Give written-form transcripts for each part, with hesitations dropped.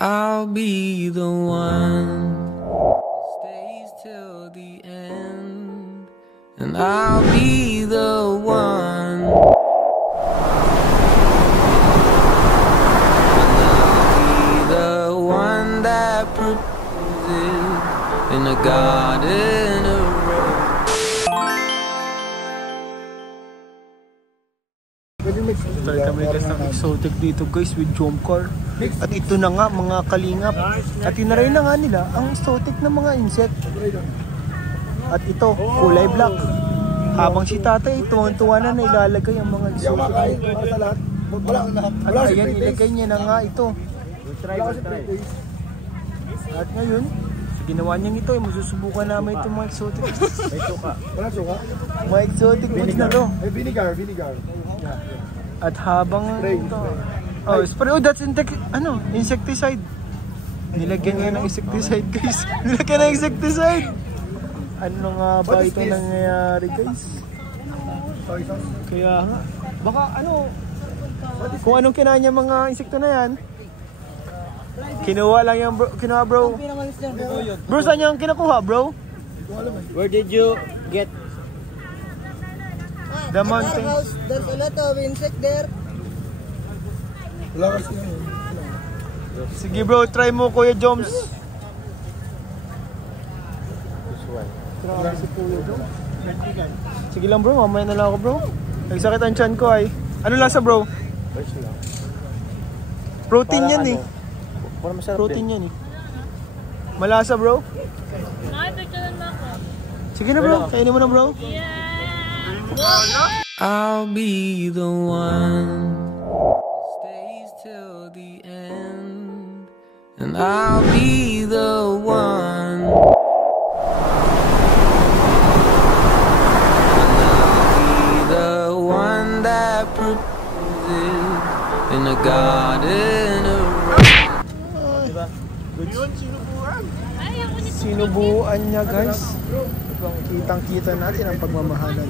I'll be the one who stays till the end, and I'll be the one. The one that proposes in a garden of roses. Start kami guys ng exotic dito guys with jump car. At ito na nga mga kalingap. At tinaray na nga nila ang exotic na mga insect. At ito, kulay black. Habang si tatay, tuwang-tuwa na ilalagay ang mga exotic. At ayan, ilagay niya na nga ito. At ngayon, ginawa niya ito, masusubukan namin itong mga exotic. May suka. Mga exotic foods na to. Vinegar. At habang ito, oh, spray, oh, that's insecticide. Nilagyan niya ng insecticide guys. Nilagyan ng insecticide. Ano nga ba ito nangyayari guys? Kaya nga, baka kung anong kinain niya mga insekto na yan, kinuha lang yan bro. Kinuha bro. Bro, saan yung kinakuha bro? Where did you get? The mountain. There's a lot of insect there. Sige bro, try mo Kuya Joms. Sige lang bro, mamaya na lang ako bro. Nagsakit ang tiyan ko ay. Ano lasa bro? Protein yan eh. Protein yan eh. Malasa bro? Sige na bro, kainin mo na bro. I'll be the one who stays till the end, and I'll be the one. And I'll be the one that proposes in a garden of roses. Sinubuan niya guys. Kitang-kita natin ang pagmamahalan.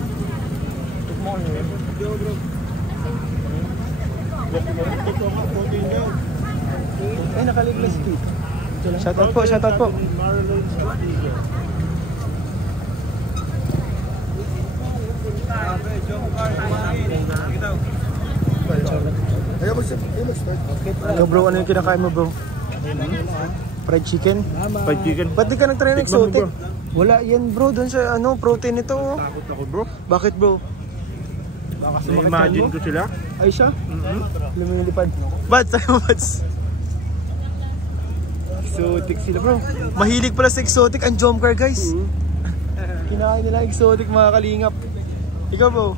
Ay, nakaliglas dito. Shoutout po, shoutout po. Ano bro, ano yung kinakain mo bro? Fried chicken? Fried chicken. Ba't di ka nag-try ng exotic? Wala yan bro, doon sa protein ito. Takot ako bro. Bakit bro? Na-imagine ko sila. Ay siya? Lumilipad. Bad sa'yo, Bads. Exotic sila bro. Mahilig pala sa exotic ang jump car guys. Kinain nila exotic mga kalingap. Ikaw bro,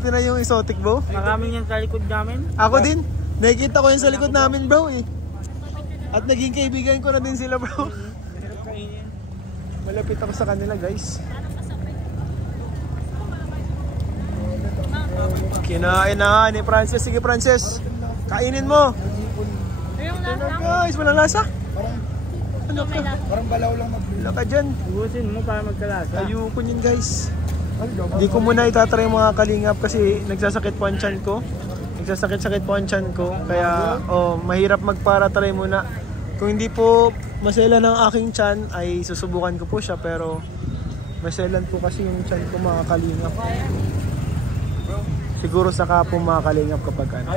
tinay yung exotic bro? Maraming yan sa likod namin. Ako din. Nakikita ko yan sa likod namin bro eh. At naging kaibigan ko na din sila bro. Malapit ako sa kanila guys. Kinain na ni Frances. Sige Frances, kainin mo. Guys, walang lasa. Ano ka? Parang balaw lang Wala ka dyan. Ubusin mo para magkalasa. Ayoko yun guys. Hindi ko muna itatry mga kalingap kasi nagsasakit po ang tiyan ko. Nagsasakit-sakit po ang tiyan ko. Kaya mahirap magpara-try muna. Kung hindi po masela ng aking tiyan ay susubukan ko po siya. Pero maselan po kasi yung tiyan ko mga kalingap. Siguro saka po mga kalingap kapag ano.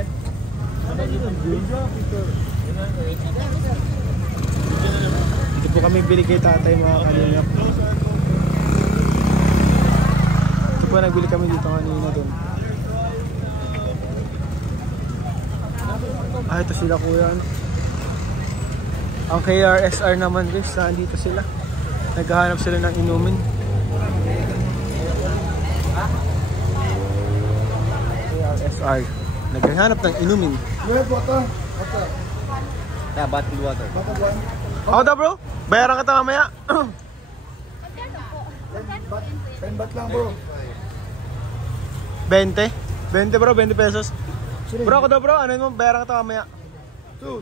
Hindi po kami bili kay tatay mga kalingap. Ito po nagbili kami dito kanina doon. Ah, ito sila kuya. Ang KRSR naman guys, nandito sila. Naghahanap sila ng inumin. KRSR. Naghahanap ng inumin. water. Yeah, bottled water. Ako daw bro? Bayaran ka ta mamaya. 10 baht lang bro. 20? 20 bro, 20 pesos. Bro, ako daw bro, ano mo? Bayaran ka ta mamaya. 2.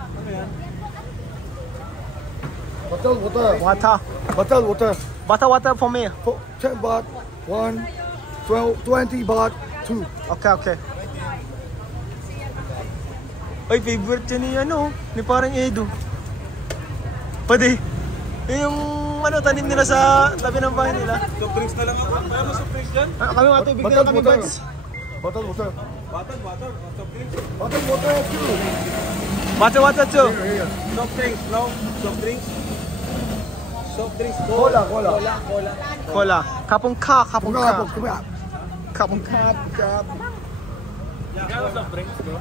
Ano yan? Bottle water. Water. Bottle water. Water for me. 10 baht. 1. 20 baht. 2. Okay. Ay, favorite yan ni ano, ni parang Edo. Pwede. Yung ano, tanim nila sa tabi ng bahay nila. Soft drinks na lang ako. Kaya mo soft drinks dyan? Kami mga tubig na lang kami, Bads. Bottle, water. Water. Soft drinks. Bottle, water. What's up, Cho? Soft drinks. No. Soft drinks. Soft drinks. Cola. Cola. Kapong ka. Come here. Kapong ka. Kaya soft drinks, bro.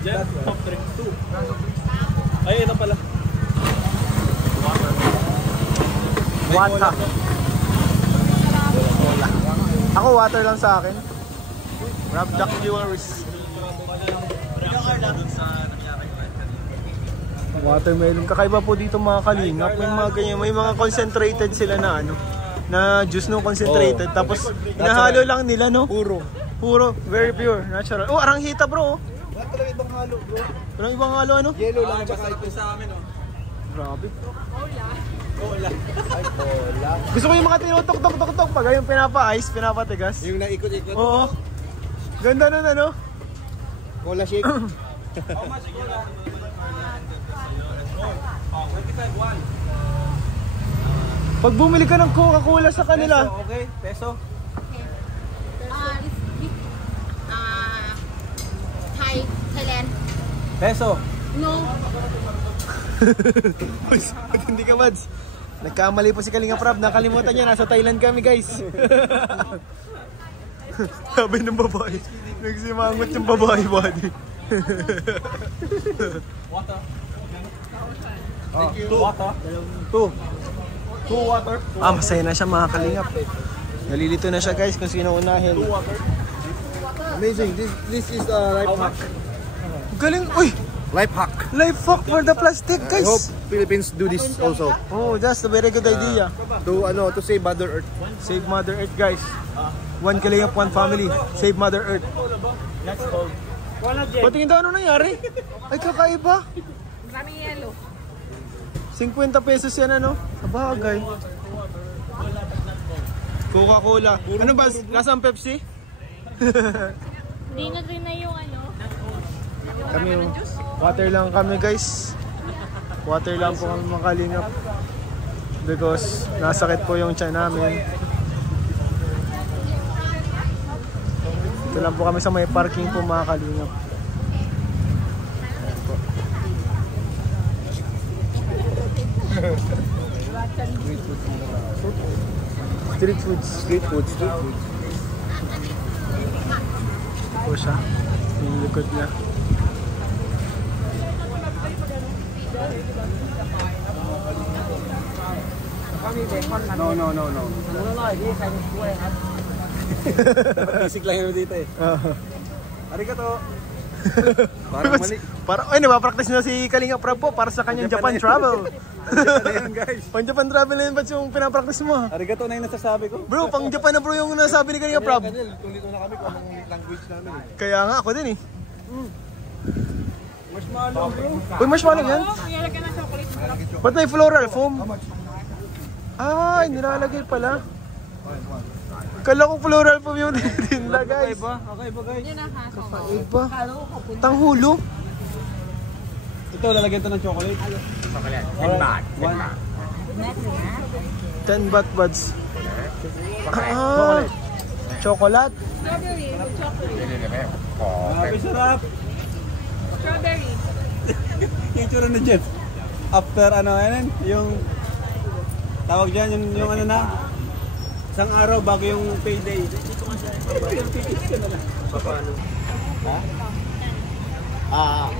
Jen, soft drinks too. Ay, ito pala. Water. Ako water lang sa akin. Rob Duck Jewelries. Watermelon. Kakaiba po dito mga kalingap. May mga ganyan. May mga concentrated sila na ano. Na juice no concentrated. Tapos inahalo lang nila no. Puro. Very pure. Natural. Oh, aranghita bro. Wala talaga ibang halo, bro. Walang ibang halo ano? Yellow lang tsaka Ito sa amin, oh. Grabe. Cola. ay cola. Gusto ko yung mga tinutok-tok-tok-tok pag yung pinapa-ice, pinapatigas. Yung naikot-ikot. Oo. Ganda nun ano? Cola shake. How much cola? Oh, 25 Pag bumili ka ng Coca-Cola sa kanila, Peso, okay? Peso? Thailand. Peso. No. hindi ka Mads. Nagkamali po si Kalinga Prab, nakalimutan niya, nasa Thailand kami guys. Sabi ng babae, nagsimangot yung babae body. Water. Thank you. Water. Two water. Masaya na siya mga Kalingap. Nalilito na siya guys kung sino unahin. Amazing. This is life hack. Galing, uy! Life hack. Life hack for the plastic I hope guys. Philippines do this also. Oh, that's a very good idea. To save Mother Earth. Save Mother Earth guys. One Kalingap, one family. Save Mother Earth. Patingin daw ano nangyari? Ay kakaiba. Maraming yellow. 50 pesos yan ano? Sabagay. Coca-Cola. Ano ba? Lasa ang Pepsi? Hindi na rin na yung ano. Kami, water lang kami guys. Water lang po kami mga Kalingap. Because nasakit po yung tiyan namin. Ito lang po kami sa may parking po mga Kalingap. Street foods. Po siya. Yung likod niya. No. Basic lang yun dito eh. Arigato. Parang mali. Napapractice na si Kalinga Prab po para sa kanyang Japan travel. Ayan guys. Pang Japan travel na yun, ba't yung pinapractice mo? Arigato na yung nasasabi ko. Bro, pang Japan na bro yung nasabi ni Kalinga Prab. Kung dito na kami kung anong language namin eh. Kaya nga, ako din eh. Marshmallow bro. Uy, marshmallow yan? Nilalagyan ng chocolate. Ba't may floral foam? Ay, nilalagay pala. Kala ko floral foam yung tinla guys. Okay ba guys? Yun ang haso ko. Iba. Tanghulo. Ito, lalagyan ito ng chocolate. Chocolate. 10 baht. 10 baht buds. Chocolate. Strawberry. Chocolate. Grabe sarap. Strawberry. Yung tsura na dyan. After ano, yung tawag dyan, yung ano na, isang araw bago yung payday. Paano? Ha? 25?